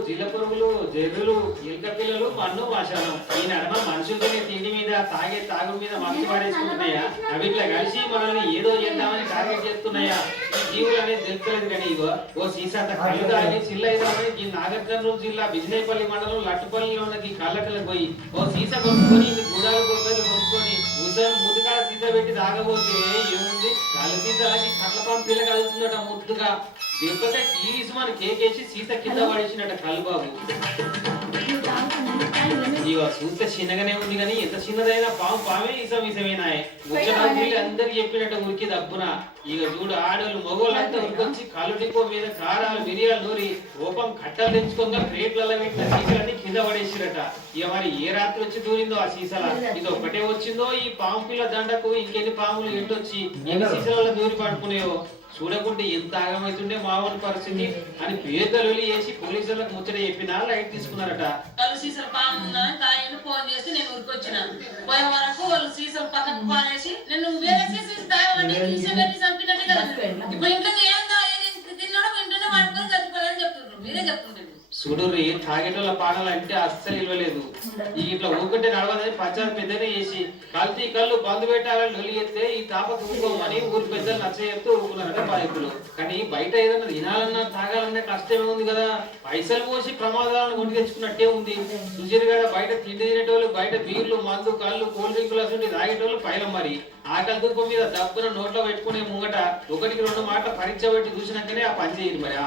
జిల్ల పురుగులు జర్రులు ఎలుక పిల్లలు పన్ను వాశానం ఈ నడమ మనుషులతోనే తిండి మీద తాగు మీద మట్టి పారేసుకుంటున్నాయా అవి ఇట్లా కలిసి మనల్ని ఏదో చేద్దామని టార్గెట్ చేస్తున్నాయా ఈ జీవులు అనేది తెలుస్తలేదు కానీ ఇగో ఓ సీసాత కళ్ళు తాగి చిల్లైదామని ఈ నాగర్కర్నూలు జిల్లా బిజినేపల్లి మండలం లట్టుపల్లిలో ఉన్న ఈ కళ్ళకలకు పోయి ఓ సీసా కొనుక్కొని ఇది గుడాలు కొనుక్కొని ముసలు ముదుగా సీసా పెట్టి తాగబోతే ఏముంది కళ్ళు సీసాలకి కట్ల పంపు పిల్ల కలుగుతుందట ముద్దుగా లేకపోతే కీరీస్ మన కేకేసి సీత కింద పడేసినట్ట కలుబాబు ఇక చూస్తే చిన్నగానే ఉంది కానీ ఎంత చిన్నదైనా పామే ఇసమేనాయే ముచ్చట అందరికి చెప్పినట్టు ఉరికి దబ్బున ఇక చూడు ఆడోళ్ళు మగోళ్ళంతా ఉరికొచ్చి కళ్ళు డిపో మీద కారాలు మిరియాలు నూరి రూపం కట్టలు తెచ్చుకోగా క్రేట్లలో పెట్టిన సీసాలన్నీ కింద పడేసిరట ఇక మరి ఏ రాత్రి వచ్చి దూరిందో ఆ సీసాల ఇది ఒక్కటే వచ్చిందో ఈ పాము పిల్ల దండకు ఇంకెన్ని పాములు ఎంటొచ్చి ఎన్ని సీసాలలో దూరి పడుకునేవో చూడకుంటే ఎంత ఆగమైతుండే మావని పరిస్థితి అని పేదలు చేసి పోలీసులకు ముచ్చట చెప్పినా లైట్ తీసుకున్నారట. వాళ్ళు సీసలు పామున్నాయని ఫోన్ చేసి నేను ఊరికొచ్చిన పోయే వరకు వాళ్ళు సీసలు పక్కకు పారేసి నేను వేరే సీసలు చంపినట్టే కదా ఇప్పుడు ఇంట్లో ఏం తిన్నాడో ఇంట్లోనే వాడుకొని చచ్చిపోయాలని చెప్తున్నారు మీరే చెప్తుంటారు. సుడుర్రి తాగేటోళ్ళ పానాలు అంటే అస్సలు ఇవ్వలేదు ఇట్లా ఊరుకుంటే నడవదని ప్రచారం పెద్దనే చేసి కల్తీ కళ్ళు బంధు పెట్టాలని లొలి ఎత్తే ఈ తాపకు ఊరుకోమని ఊరి పెద్దలు నచ్చ చెప్తూ ఊరుకున్నారట బాధితులు. కానీ బయట ఏదన్నా తినాలన్నా తాగాలన్నా కష్టమే ఉంది కదా పైసలు పోసి ప్రమాదాలను కొని తెచ్చుకున్నట్టే ఉంది. సుజీర్ గడ బయట తిండి తినేటోళ్ళు బయట బీర్లు మందు కళ్ళు కూల్ డ్రింకులు అసలు తాగేటోళ్ళు పైలం మరి ఆకలి దుఃఖం మీద డబ్బున నోట్లో పెట్టుకునే ముంగట ఒకటికి రెండు మాటలు పరీక్ష పెట్టి చూసినాకనే ఆ పని చేయదు మరి.